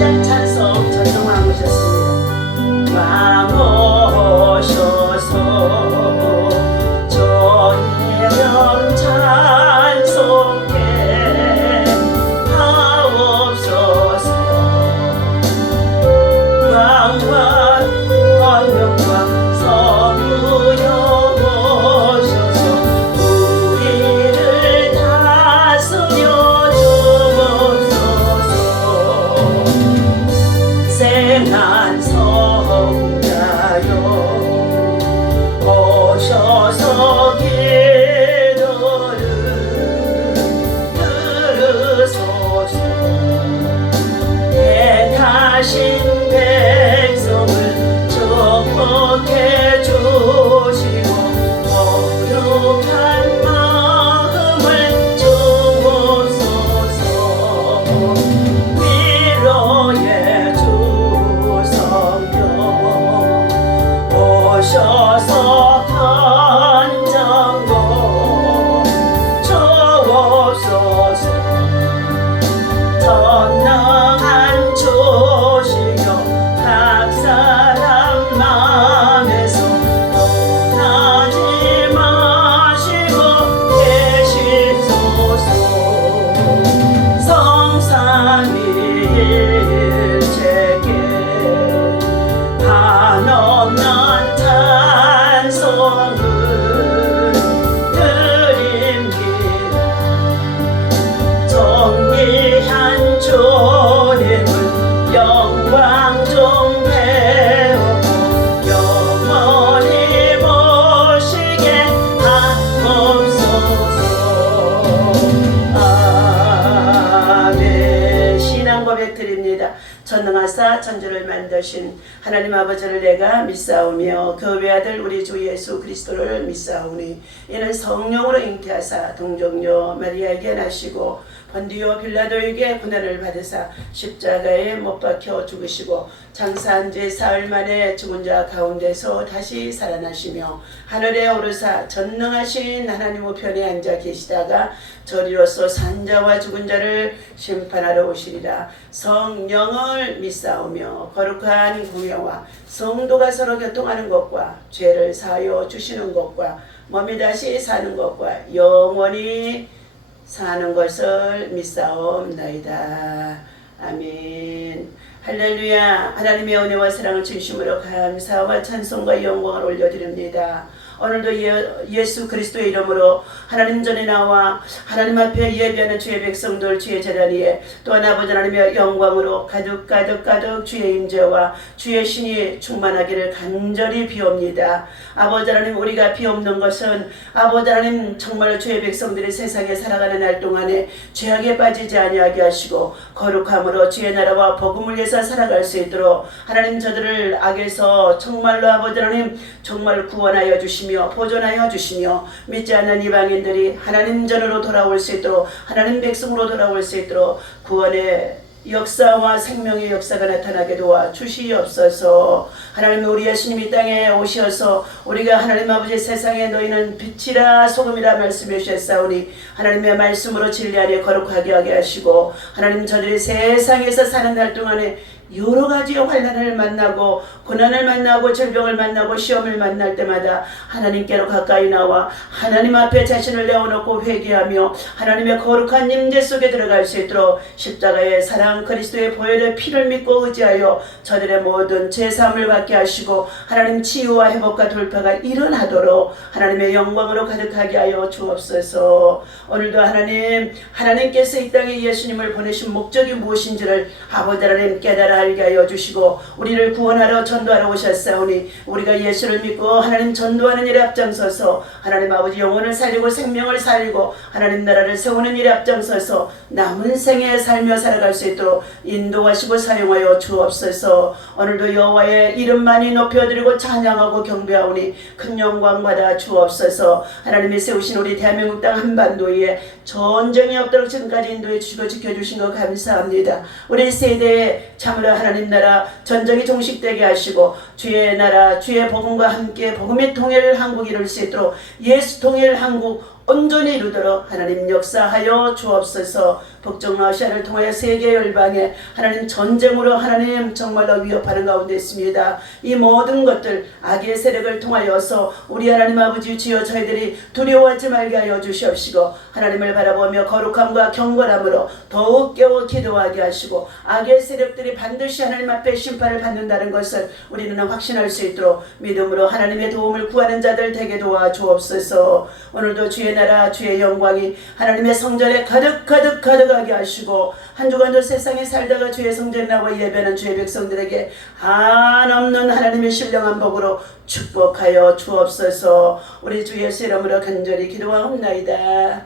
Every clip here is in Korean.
시작 찬송 전동 왕 오셨습니다. 왕 오셔서 저의 명 찬송해 하옵소서. 왕과 권능과 성부여 오셔서 우리를 다스려 주옵소서. 생한 성자여 오셔서 기도를 들으소서. 택하신 백성을 축복해 주시고 거룩한 마음을 주옵소서. 위로의 주 성령 오셔서 간장고 주옵소서. 전능한 주시여 각 사람 마음에서 떠나지 마시고 계시소서. 성삼위일체께 한없는 찬송을 드립니다. 정리한 주님을 영광 좀 배우고 영원히 모시게 하옵소서. 아멘. 신앙 고백 드립니다. 전능하사 천주를 만드신 하나님 아버지를 내가 믿사오며 그 외아들 우리 주 예수 그리스도를 믿사오니 이는 성령으로 잉태하사 동정녀 마리아에게 나시고 본디오 빌라도에게 고난을 받으사 십자가에 못 박혀 죽으시고 장사한 지 사흘 만에 죽은 자 가운데서 다시 살아나시며 하늘에 오르사 전능하신 하나님 우편에 앉아 계시다가 저리로서 산 자와 죽은 자를 심판하러 오시리라. 성령을 믿사오며 거룩한 공예와 성도가 서로 교통하는 것과 죄를 사하여 주시는 것과 몸이 다시 사는 것과 영원히 사는 것을 믿사옵나이다. 아멘. 할렐루야. 하나님의 은혜와 사랑을 진심으로 감사와 찬송과 영광을 올려드립니다. 오늘도 예수 그리스도의 이름으로 하나님 전에 나와 하나님 앞에 예배하는 주의 백성들 주의 제자리에 또한 아버지 하나님의 영광으로 가득 주의 임재와 주의 신이 충만하기를 간절히 비옵니다. 아버지 하나님, 우리가 비옵는 것은 아버지 하나님 정말 주의 백성들이 세상에 살아가는 날 동안에 죄악에 빠지지 아니하게 하시고 거룩함으로 주의 나라와 복음을 위해서 살아갈 수 있도록 하나님 저들을 악에서 정말로 아버지 하나님 정말 구원하여 주시며 보존하여 주시며 믿지 않는 이방인들이 하나님 전으로 돌아올 수 있도록 하나님 백성으로 돌아올 수 있도록 구원의 역사와 생명의 역사가 나타나게 도와 주시옵소서. 하나님, 우리 예수님이 땅에 오셔서 우리가 하나님 아버지 세상에 너희는 빛이라 소금이라 말씀해 주셨사오니 하나님의 말씀으로 진리 안에 거룩하게 하게 하시고 하나님 저들이 세상에서 사는 날 동안에 여러 가지 환난을 만나고 고난을 만나고 질병을 만나고 시험을 만날 때마다 하나님께로 가까이 나와 하나님 앞에 자신을 내어놓고 회개하며 하나님의 거룩한 임재 속에 들어갈 수 있도록 십자가의 사랑 그리스도의 보혈의 피를 믿고 의지하여 저들의 모든 죄사함을 받게 하시고 하나님 치유와 회복과 돌파가 일어나도록 하나님의 영광으로 가득하게 하여 주옵소서. 오늘도 하나님께서 이 땅에 예수님을 보내신 목적이 무엇인지를 아버지 하나님 깨달아 알게 하여 주시고 우리를 구원하러 전도하러 오셨사오니 우리가 예수를 믿고 하나님 전도하는 일에 앞장서서 하나님 아버지 영혼을 살리고 생명을 살리고 하나님 나라를 세우는 일에 앞장서서 남은 생에 살며 살아갈 수 있도록 인도하시고 사용하여 주옵소서. 오늘도 여호와의 이름만이 높여드리고 찬양하고 경배하오니 큰 영광 받아 주옵소서. 하나님이 세우신 우리 대한민국 땅 한반도에 전쟁이 없도록 지금까지 인도해 주시고 지켜주신 것 감사합니다. 우리 세대에 참으로 하나님 나라 전쟁이 종식되게 하시고 주의 나라 주의 복음과 함께 복음의 통일 한국 이룰 수 있도록 예수 통일 한국 온전히 이루도록 하나님 역사하여 주옵소서. 북쪽 러시아를 통하여 세계 열방에 하나님 전쟁으로 하나님 정말로 위협하는 가운데 있습니다. 이 모든 것들 악의 세력을 통하여서 우리 하나님 아버지 주여 저희들이 두려워하지 말게 하여 주시옵시고 하나님을 바라보며 거룩함과 경건함으로 더욱 깨워 기도하게 하시고 악의 세력들이 반드시 하나님 앞에 심판을 받는다는 것을 우리는 확신할 수 있도록 믿음으로 하나님의 도움을 구하는 자들 되게 도와주옵소서. 오늘도 주의 나라 주의 영광이 하나님의 성전에 가득하게 하시고 한 주간도 세상에 살다가 주의 성전에 나와 예배하는 주의 백성들에게 한없는 하나님의 신령한 복으로 축복하여 주옵소서. 우리 주 예수 이름으로 간절히 기도하옵나이다.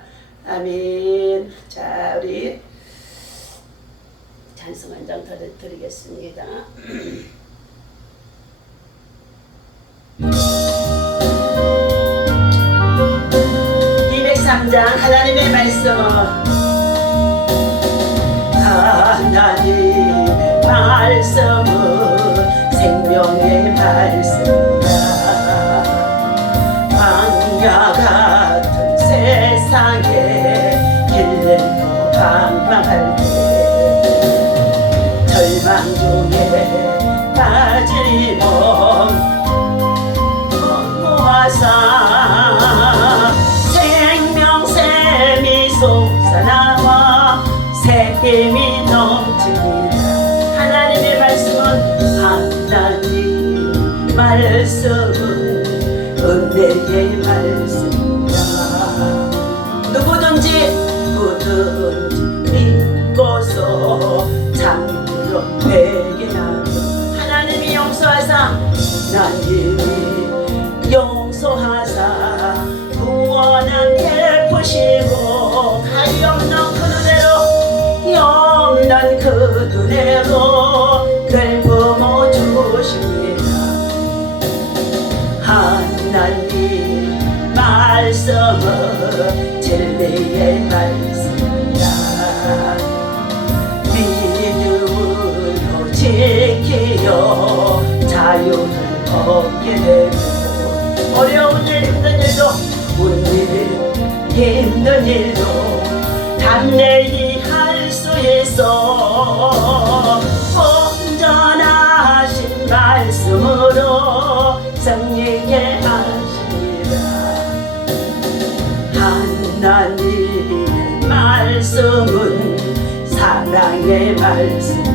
아멘. 자, 우리 찬송 한 장 드리겠습니다. 203장 하나님의 말씀은 하나님의 말씀은 생명의 말씀이다. 광야 같은 세상에 길들고 방황할 때 절망 중에 빠진 몸 모아사 생명샘이 솟아나와 새 힘이 넘칩니다. 하나님의 말씀은 하나님 말씀은 은혜의 말씀이다. 누구든지 믿고서 참으로 회개하며 하나님이 용서하사 하나님이 용서하사 구원함 베푸시고 가리 없는 그 눈으로 없는 그 눈으로 늘 부모 주십니다. 하나님 말씀은 진리의 말씀이다. 믿음으로 지키려 자유를 얻게 되고 어려운 일 힘든 일도 힘든 일도 담대히 할 수 있어 온전하신 말씀으로 승리케 하시리라. 하나님의 말씀은 사랑의 말씀이다.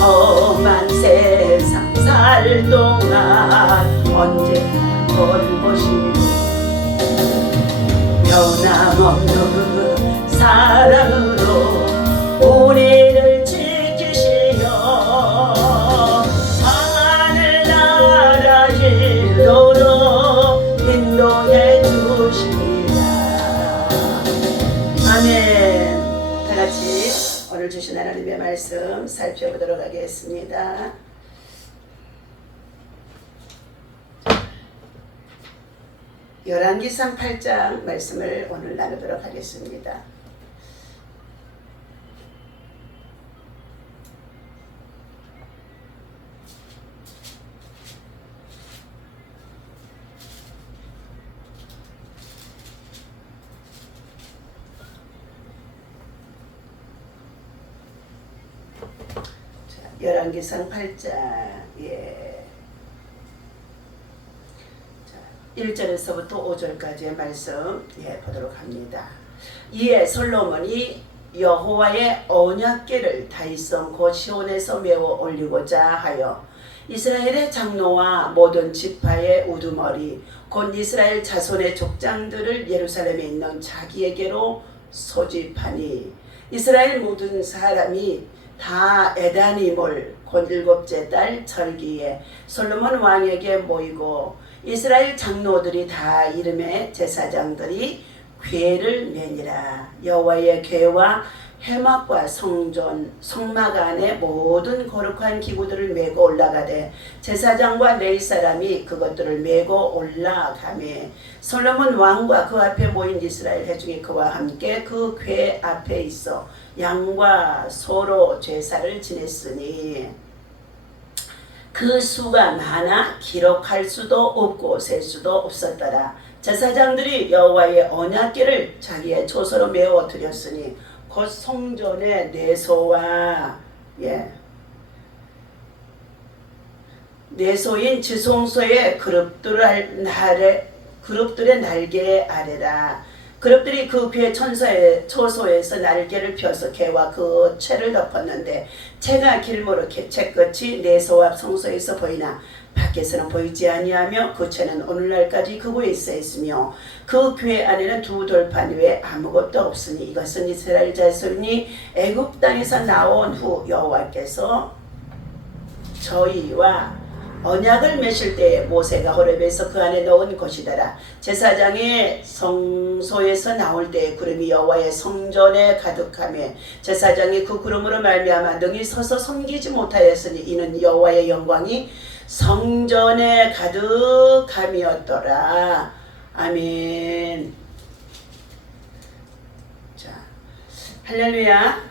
험한 세상 살 동안 언제나 돌보시고 변함없는 사랑으로 우리를 지키시며 하늘나라 일로로 인도해 주십니다. 아멘. 다같이 오늘 주신 하나님의 말씀 살펴보도록 하겠습니다. 열왕기상 8장 말씀을 오늘 나누도록 하겠습니다. 열왕기상 8장 1절에서부터 5절까지의 말씀 보도록 합니다. 이에 솔로몬이 여호와의 언약궤를 다윗성 곧 시온에서 메워 올리고자 하여 이스라엘의 장로와 모든 지파의 우두머리 곧 이스라엘 자손의 족장들을 예루살렘에 있는 자기에게로 소집하니 이스라엘 모든 사람이 다 에다니몰 곧 7째 달 절기에 솔로몬 왕에게 모이고 이스라엘 장로들이 다 이름의 제사장들이 궤를 매니라. 여호와의 궤와 회막과 성막 안에 모든 거룩한 기구들을 메고 올라가되 제사장과 레위 사람이 그것들을 메고 올라가매 솔로몬 왕과 그 앞에 모인 이스라엘 회중이 그와 함께 그 궤 앞에 있어 양과 소로 제사를 지냈으니 그 수가 많아 기록할 수도 없고 셀 수도 없었더라. 제사장들이 여호와의 언약궤를 자기의 조서로 메워 드렸으니 곧 성전의 내소와 내소인 지성소의 그룹들의 날개 아래라. 그룹들이 그 귀의 초소에서 날개를 펴서 개와 그 채를 덮었는데 채가 길모로 채 끝이 내소 앞 성소에서 보이나 밖에서는 보이지 아니하며 그 채는 오늘날까지 그곳에 있어 있으며 그 궤 안에는 두 돌판 외에 아무것도 없으니 이것은 이스라엘 자손이 애굽 땅에서 나온 후 여호와께서 저희와 언약을 맺을 때에 모세가 호렙에서 그 안에 넣은 것이더라. 제사장의 성소에서 나올 때에 구름이 여호와의 성전에 가득하며 제사장이 그 구름으로 말미암아 능히 서서 섬기지 못하였으니 이는 여호와의 영광이 성전에 가득함이었더라. 아멘. 자, 할렐루야.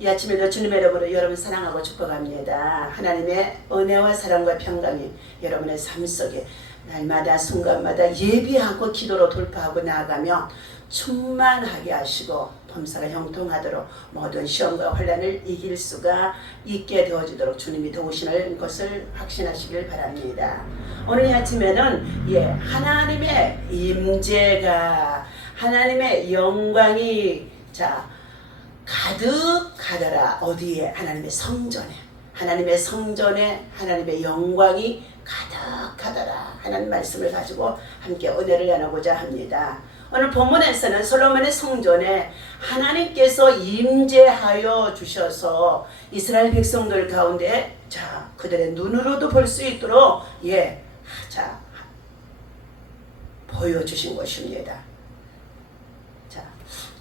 이 아침에도 주님의 이름으로 여러분 사랑하고 축복합니다. 하나님의 은혜와 사랑과 평강이 여러분의 삶 속에 날마다 순간마다 예비하고 기도로 돌파하고 나아가며 충만하게 하시고 범사가 형통하도록 모든 시험과 환난을 이길 수가 있게 되어지도록 주님이 도우시는 것을 확신하시길 바랍니다. 오늘 이 아침에는 하나님의 임재가 하나님의 영광이 가득하더라. 어디에? 하나님의 성전에. 하나님의 성전에 하나님의 영광이 가득하더라. 하나님 말씀을 가지고 함께 은혜를 나누고자 합니다. 오늘 본문에서는 솔로몬의 성전에 하나님께서 임재하여 주셔서 이스라엘 백성들 가운데 그들의 눈으로도 볼 수 있도록 보여주신 것입니다.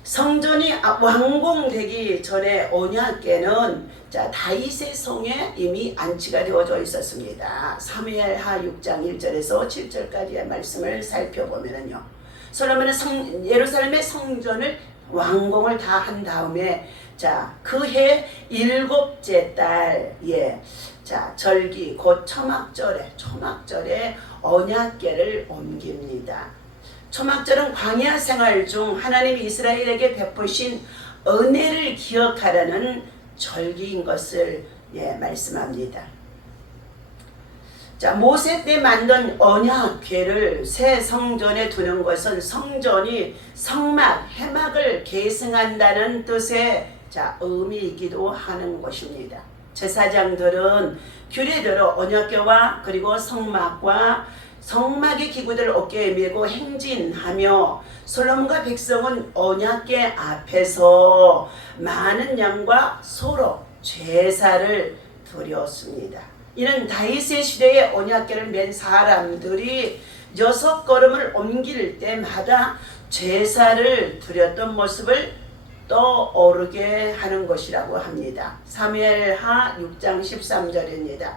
성전이 완공되기 전에 언약궤는 다윗의 성에 이미 안치가 되어져 있었습니다. 사무엘하 6장 1절에서 7절까지의 말씀을 살펴보면요, 솔로몬은 예루살렘의 성전을 완공을 다 한 다음에 그해 7째 달 절기 곧 초막절에 언약궤를 옮깁니다. 초막절은 광야 생활 중 하나님이 이스라엘에게 베푸신 은혜를 기억하라는 절기인 것을 말씀합니다. 모세 때 만든 언약궤를 새 성전에 두는 것은 성전이 성막, 해막을 계승한다는 뜻의 의미이기도 하는 것입니다. 제사장들은 규례대로 언약궤와 그리고 성막의 기구들을 어깨에 메고 행진하며 솔로몬과 백성은 언약궤 앞에서 많은 양과 소로 제사를 드렸습니다. 이는 다윗의 시대에 언약궤를 맨 사람들이 6걸음을 옮길 때마다 제사를 드렸던 모습을 떠오르게 하는 것이라고 합니다. 사무엘하 6장 13절입니다.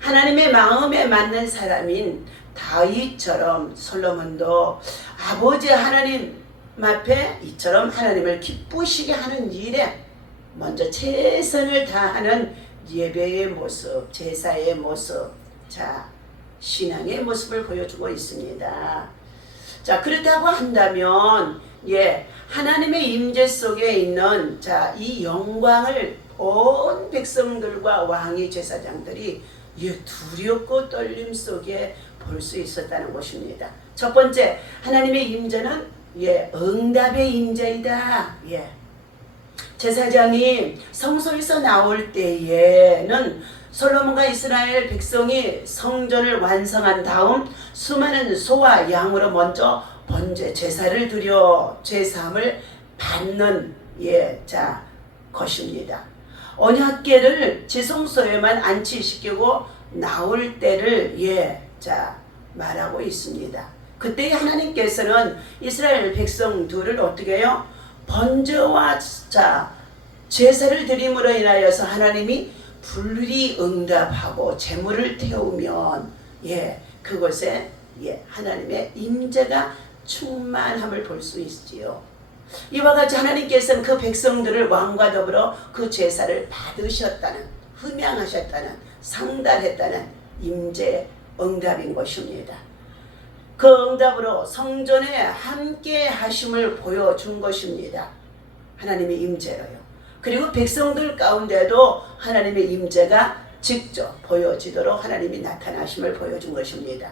하나님의 마음에 맞는 사람인 다윗처럼 솔로몬도 아버지 하나님 앞에 이처럼 하나님을 기쁘시게 하는 일에 먼저 최선을 다하는 예배의 모습, 제사의 모습, 신앙의 모습을 보여주고 있습니다. 그렇다고 한다면 하나님의 임재 속에 있는 이 영광을 온 백성들과 왕의 제사장들이 두렵고 떨림 속에 볼 수 있었다는 것입니다. 첫 번째, 하나님의 임재는 응답의 임재이다. 제사장이 성소에서 나올 때에는 솔로몬과 이스라엘 백성이 성전을 완성한 다음 수많은 소와 양으로 먼저 번제 제사를 드려 제사함을 받는 것입니다. 언약궤를 지성소에만 안치시키고 나올 때를 말하고 있습니다. 그때 하나님께서는 이스라엘 백성들을 어떻게 해요? 번제와 제사를 드림으로 인하여서 하나님이 불리 응답하고 제물을 태우면 그곳에 하나님의 임재가 충만함을 볼 수 있지요. 이와 같이 하나님께서는 그 백성들을 왕과 더불어 그 제사를 받으셨다는, 흠양하셨다는, 상달했다는 임재 응답인 것입니다. 그 응답으로 성전에 함께 하심을 보여준 것입니다. 하나님의 임재로요. 그리고 백성들 가운데도 하나님의 임재가 직접 보여지도록 하나님이 나타나심을 보여준 것입니다.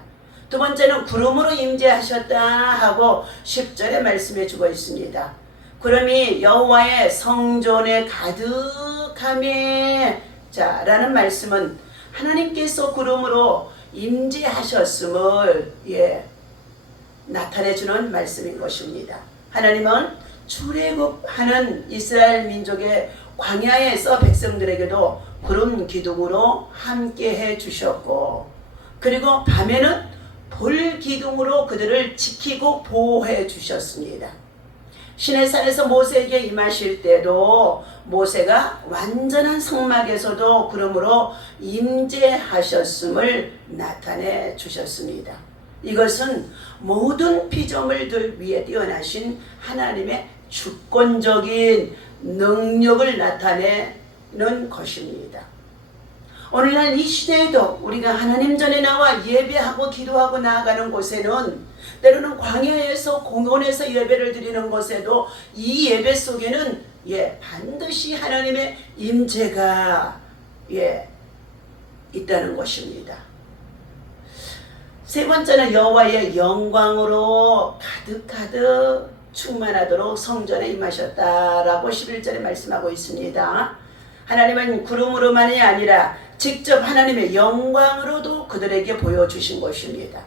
두 번째는 구름으로 임재하셨다 하고 10절에 말씀해 주고 있습니다. 구름이 여호와의 성전에 가득하매, 자, 라는 말씀은 하나님께서 구름으로 임재하셨음을 나타내주는 말씀인 것입니다. 하나님은 출애굽하는 이스라엘 민족의 광야에서 백성들에게도 구름 기둥으로 함께해 주셨고, 그리고 밤에는 불 기둥으로 그들을 지키고 보호해 주셨습니다. 시내산에서 모세에게 임하실 때도 모세가 완전한 성막에서도 구름으로 임재하셨음을 나타내 주셨습니다. 이것은 모든 피조물들 위에 뛰어나신 하나님의 주권적인 능력을 나타내는 것입니다. 오늘날 이 시대에도 우리가 하나님 전에 나와 예배하고 기도하고 나아가는 곳에는, 때로는 광야에서 공원에서 예배를 드리는 곳에도 이 예배 속에는 반드시 하나님의 임재가 있다는 것입니다. 세 번째는 여호와의 영광으로 가득가득 충만하도록 성전에 임하셨다라고 11절에 말씀하고 있습니다. 하나님은 구름으로만이 아니라 직접 하나님의 영광으로도 그들에게 보여주신 것입니다.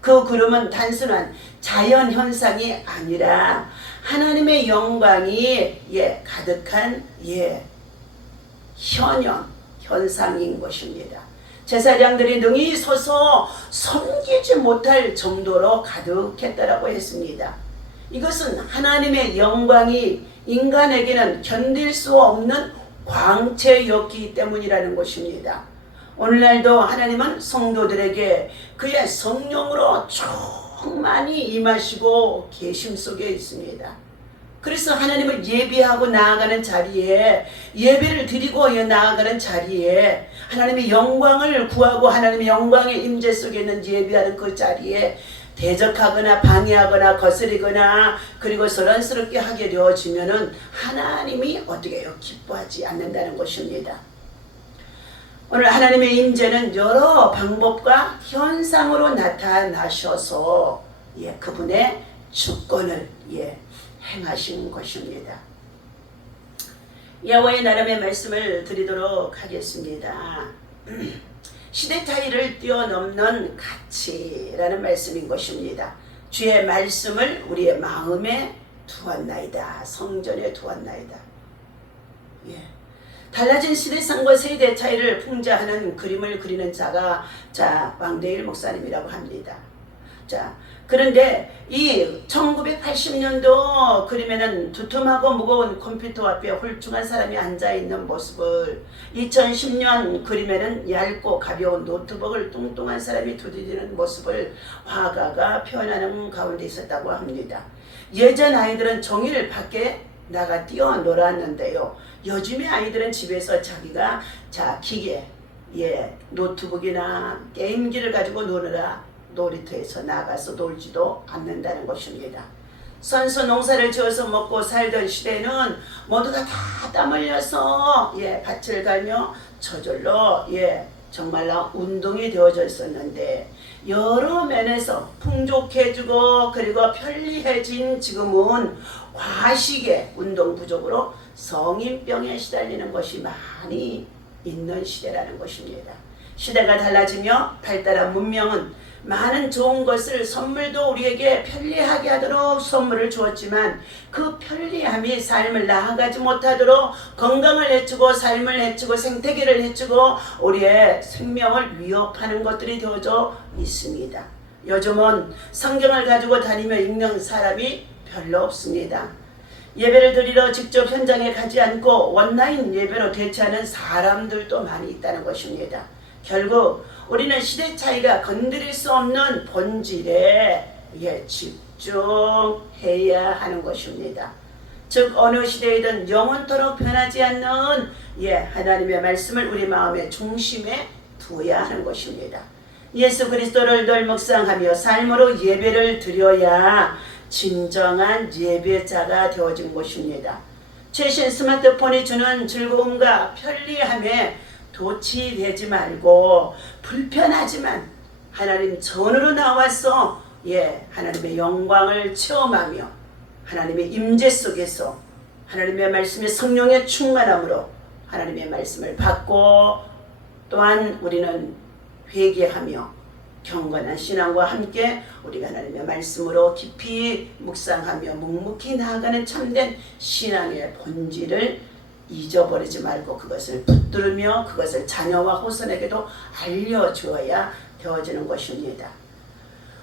그 구름은 단순한 자연 현상이 아니라 하나님의 영광이 가득한 현상인 것입니다. 제사장들이 능히 서서 섬기지 못할 정도로 가득했다라고 했습니다. 이것은 하나님의 영광이 인간에게는 견딜 수 없는 광채였기 때문이라는 것입니다. 오늘날도 하나님은 성도들에게 그의 성령으로 충만히 임하시고 계심 속에 있습니다. 그래서 하나님을 예배하고 나아가는 자리에, 예배를 드리고 나아가는 자리에, 하나님의 영광을 구하고 하나님의 영광의 임재 속에 있는 예배하는 그 자리에 대적하거나 방해하거나 거스리거나 그리고 소란스럽게 하게 되어지면은 하나님이 어떻게 해요? 기뻐하지 않는다는 것입니다. 오늘 하나님의 임재는 여러 방법과 현상으로 나타나셔서 그분의 주권을 행하신 것입니다. 여호와의 나름의 말씀을 드리도록 하겠습니다. 시대 차이를 뛰어넘는 가치라는 말씀인 것입니다. 주의 말씀을 우리의 마음에 두었나이다. 성전에 두었나이다. 달라진 시대상과 세대 차이를 풍자하는 그림을 그리는 자가 왕대일 목사님이라고 합니다. 그런데 이 1980년도 그림에는 두툼하고 무거운 컴퓨터 앞에 홀쭉한 사람이 앉아있는 모습을, 2010년 그림에는 얇고 가벼운 노트북을 뚱뚱한 사람이 두드리는 모습을 화가가 표현하는 가운데 있었다고 합니다. 예전 아이들은 종일 밖에 나가 뛰어놀았는데요. 요즘의 아이들은 집에서 자기가 기계, 노트북이나 게임기를 가지고 노느라 놀이터에서 나가서 놀지도 않는다는 것입니다. 선수 농사를 지어서 먹고 살던 시대는 모두가 다 땀 흘려서 밭을 갈며 저절로 정말로 운동이 되어져 있었는데, 여러 면에서 풍족해지고 그리고 편리해진 지금은 과식의 운동 부족으로 성인병에 시달리는 것이 많이 있는 시대라는 것입니다. 시대가 달라지며 발달한 문명은 많은 좋은 것을, 선물도 우리에게 편리하게 하도록 선물을 주었지만 그 편리함이 삶을 나아가지 못하도록 건강을 해치고 삶을 해치고 생태계를 해치고 우리의 생명을 위협하는 것들이 되어져 있습니다. 요즘은 성경을 가지고 다니며 읽는 사람이 별로 없습니다. 예배를 드리러 직접 현장에 가지 않고 온라인 예배로 대체하는 사람들도 많이 있다는 것입니다. 결국 우리는 시대 차이가 건드릴 수 없는 본질에 집중해야 하는 것입니다. 즉 어느 시대이든 영원토록 변하지 않는 하나님의 말씀을 우리 마음의 중심에 두어야 하는 것입니다. 예수 그리스도를 늘 묵상하며 삶으로 예배를 드려야 진정한 예배자가 되어진 것입니다. 최신 스마트폰이 주는 즐거움과 편리함에 도취되지 말고 불편하지만 하나님 전으로 나와서 하나님의 영광을 체험하며 하나님의 임재 속에서 하나님의 말씀의 성령의 충만함으로 하나님의 말씀을 받고 또한 우리는 회개하며 경건한 신앙과 함께 우리가 하나님의 말씀으로 깊이 묵상하며 묵묵히 나아가는 참된 신앙의 본질을 잊어버리지 말고 그것을 붙들으며 그것을 자녀와 후손에게도 알려주어야 되어지는 것입니다.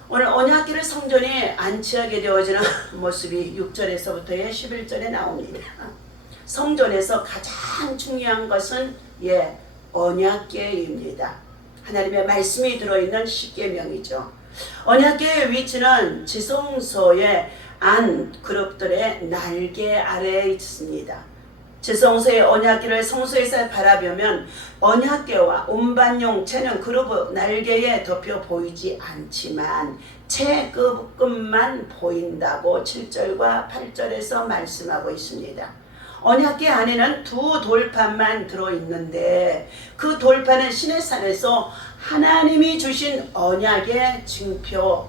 오늘 언약궤를 성전에 안치하게 되어지는 모습이 6절에서부터의 11절에 나옵니다. 성전에서 가장 중요한 것은 언약궤입니다. 하나님의 말씀이 들어있는 십계명이죠. 언약궤의 위치는 지성소의 안 그룹들의 날개 아래에 있습니다. 지성소의 언약궤를 성소에서 바라보면 언약궤와 운반용 채는 그룹 날개에 덮여 보이지 않지만 채 끝만 보인다고 7절과 8절에서 말씀하고 있습니다. 언약궤 안에는 두 돌판만 들어있는데 그 돌판은 시내산에서 하나님이 주신 언약의 징표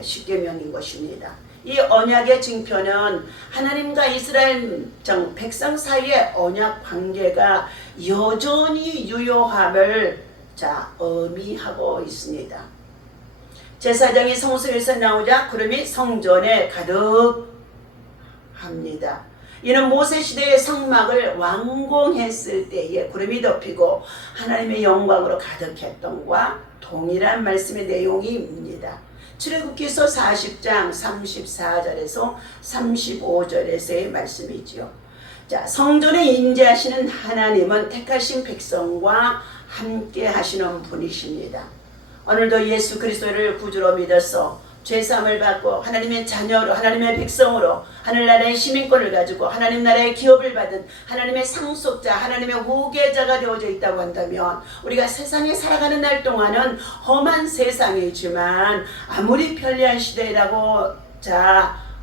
십계명인 것입니다. 이 언약의 징표는 하나님과 이스라엘 백성 사이의 언약 관계가 여전히 유효함을 의미하고 있습니다. 제사장이 성소에서 나오자 구름이 성전에 가득합니다. 이는 모세시대의 성막을 완공했을 때에 구름이 덮이고 하나님의 영광으로 가득했던과 동일한 말씀의 내용입니다. 출애굽기서 40장 34절에서 35절에서의 말씀이지요. 성전에 임재하시는 하나님은 택하신 백성과 함께 하시는 분이십니다. 오늘도 예수 그리스도를 구주로 믿어서 죄사함을 받고 하나님의 자녀로 하나님의 백성으로 하늘나라의 시민권을 가지고 하나님 나라의 기업을 받은 하나님의 상속자 하나님의 후계자가 되어져 있다고 한다면 우리가 세상에 살아가는 날 동안은 험한 세상이지만 아무리 편리한 시대라고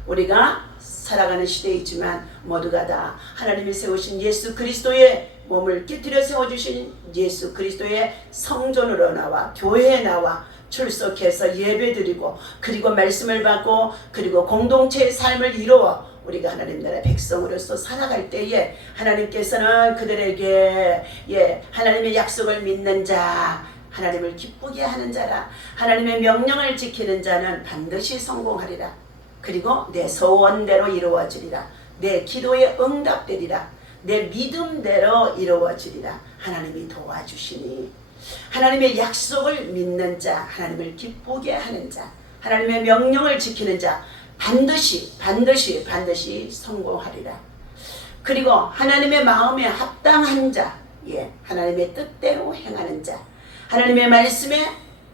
우리가 살아가는 시대이지만 모두가 다 하나님이 세우신 예수 그리스도의 몸을 깨뜨려 세워주신 예수 그리스도의 성전으로 나와 교회에 나와 출석해서 예배드리고 그리고 말씀을 받고 그리고 공동체의 삶을 이루어 우리가 하나님 나라 백성으로서 살아갈 때에 하나님께서는 그들에게 하나님의 약속을 믿는 자 하나님을 기쁘게 하는 자라 하나님의 명령을 지키는 자는 반드시 성공하리라. 그리고 내 소원대로 이루어지리라. 내 기도에 응답되리라. 내 믿음대로 이루어지리라. 하나님이 도와주시니 하나님의 약속을 믿는 자, 하나님을 기쁘게 하는 자, 하나님의 명령을 지키는 자 반드시 성공하리라. 그리고 하나님의 마음에 합당한 자, 하나님의 뜻대로 행하는 자, 하나님의 말씀에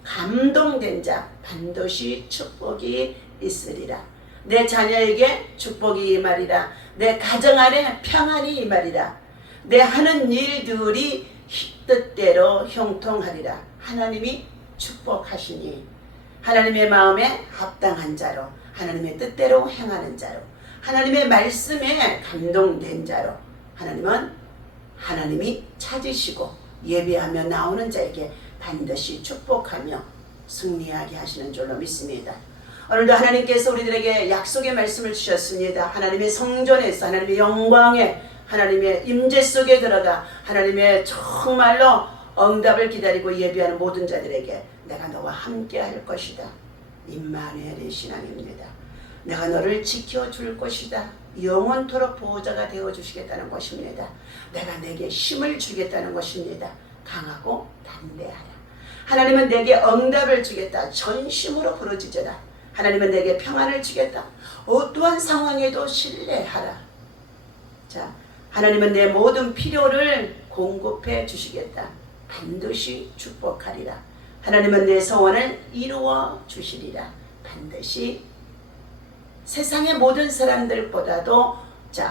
감동된 자 반드시 축복이 있으리라. 내 자녀에게 축복이 임하리라. 내 가정 안에 평안이 임하리라. 내 하는 일들이 뜻대로 형통하리라. 하나님이 축복하시니 하나님의 마음에 합당한 자로 하나님의 뜻대로 행하는 자로 하나님의 말씀에 감동된 자로 하나님은 하나님이 찾으시고 예배하며 나오는 자에게 반드시 축복하며 승리하게 하시는 줄로 믿습니다. 오늘도 하나님께서 우리들에게 약속의 말씀을 주셨습니다. 하나님의 성전에서 하나님의 영광에 하나님의 임재 속에 들어가 하나님의 정말로 응답을 기다리고 예배하는 모든 자들에게 내가 너와 함께 할 것이다. 임마누엘의 신앙입니다. 내가 너를 지켜줄 것이다. 영원토록 보호자가 되어주시겠다는 것입니다. 내가 내게 힘을 주겠다는 것입니다. 강하고 담대하라. 하나님은 내게 응답을 주겠다. 전심으로 부르짖어라. 하나님은 내게 평안을 주겠다. 어떠한 상황에도 신뢰하라. 하나님은 내 모든 필요를 공급해 주시겠다. 반드시 축복하리라. 하나님은 내 소원을 이루어 주시리라. 반드시 세상의 모든 사람들보다도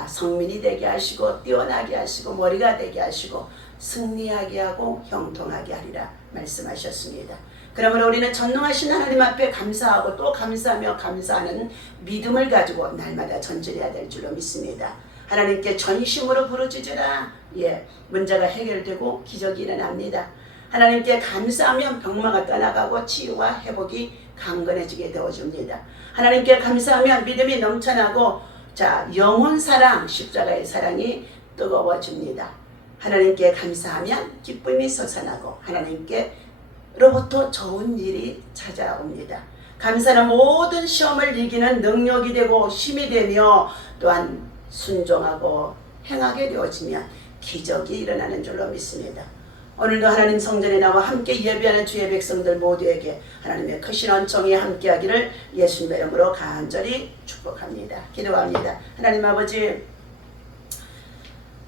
성민이 되게 하시고 뛰어나게 하시고 머리가 되게 하시고 승리하게 하고 형통하게 하리라 말씀하셨습니다. 그러므로 우리는 전능하신 하나님 앞에 감사하고 또 감사하며 감사하는 믿음을 가지고 날마다 전진해야 될 줄로 믿습니다. 하나님께 전심으로 부르짖으라. 문제가 해결되고 기적이 일어납니다. 하나님께 감사하면 병마가 떠나가고 치유와 회복이 강건해지게 되어줍니다. 하나님께 감사하면 믿음이 넘쳐나고 영혼 사랑, 십자가의 사랑이 뜨거워집니다. 하나님께 감사하면 기쁨이 솟아나고 하나님께로부터 좋은 일이 찾아옵니다. 감사는 모든 시험을 이기는 능력이 되고 힘이 되며 또한 순종하고 행하게 되어지면 기적이 일어나는 줄로 믿습니다. 오늘도 하나님 성전에 나와 함께 예배하는 주의 백성들 모두에게 하나님의 크신 은총이 함께하기를 예수님의 이름으로 간절히 축복합니다. 기도합니다. 하나님 아버지,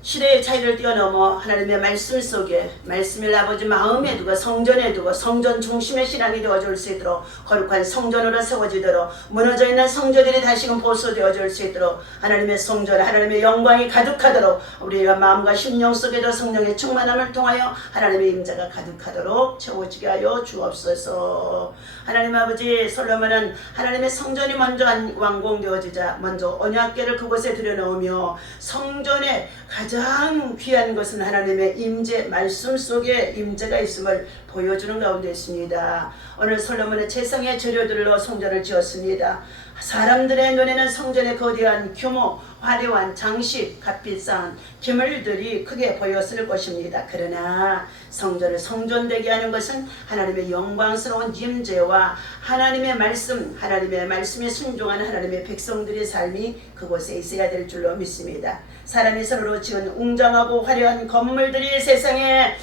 시대의 차이를 뛰어넘어 하나님의 말씀 속에 말씀을 아버지 마음에 두고 성전에 두고 성전 중심의 신앙이 되어줄 수 있도록 거룩한 성전으로 세워지도록 무너져 있는 성전들이 다시금 보수되어줄 수 있도록 하나님의 성전 하나님의 영광이 가득하도록 우리가 마음과 심령 속에도 성령의 충만함을 통하여 하나님의 임재가 가득하도록 채워지게 하여 주옵소서. 하나님 아버지, 솔로몬은 하나님의 성전이 먼저 완공되어지자 먼저 언약궤를 그곳에 들여놓으며 성전에 가장 귀한 것은 하나님의 임재, 말씀 속에 임재가 있음을 보여주는 가운데 있습니다. 오늘 솔로몬의 최상의 재료들로 성전을 지었습니다. 사람들의 눈에는 성전의 거대한 규모, 화려한 장식, 값비싼 기물들이 크게 보였을 것입니다. 그러나 성전을 성전되게 하는 것은 하나님의 영광스러운 임재와 하나님의 말씀, 하나님의 말씀에 순종하는 하나님의 백성들의 삶이 그곳에 있어야 될 줄로 믿습니다. 사람이 서로 지은 웅장하고 화려한 건물들이 세상에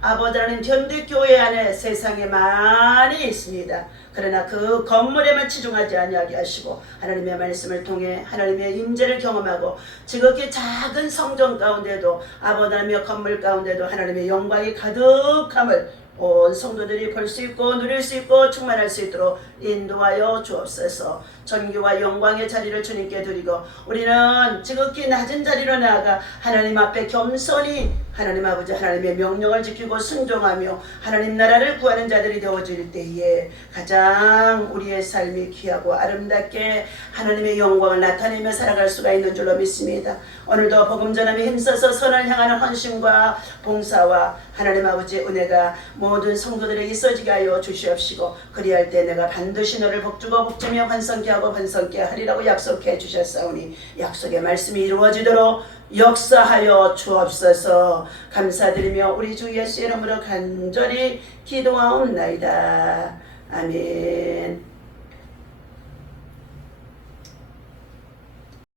아버지라는 현대교회 안에 세상에 많이 있습니다. 그러나 그 건물에만 치중하지 아니하게 하시고 하나님의 말씀을 통해 하나님의 임재를 경험하고 지극히 작은 성전 가운데도 아버지라며 건물 가운데도 하나님의 영광이 가득함을 온 성도들이 볼 수 있고 누릴 수 있고 충만할 수 있도록 인도하여 주옵소서. 존귀와 영광의 자리를 주님께 드리고 우리는 지극히 낮은 자리로 나아가 하나님 앞에 겸손히 하나님 아버지 하나님의 명령을 지키고 순종하며 하나님 나라를 구하는 자들이 되어질 때에 가장 우리의 삶이 귀하고 아름답게 하나님의 영광을 나타내며 살아갈 수가 있는 줄로 믿습니다. 오늘도 복음 전함에 힘써서 선을 향하는 헌신과 봉사와 하나님 아버지 은혜가 모든 성도들에게 있어지게 하여 주시옵시고 그리할 때 내가 반드시 너를 복주고 복주며 환성케 하고 환성케 하리라고 약속해 주셨사오니 약속의 말씀이 이루어지도록 역사하여 주옵소서. 감사드리며 우리 주 예수 이름으로 간절히 기도하옵나이다. 아멘.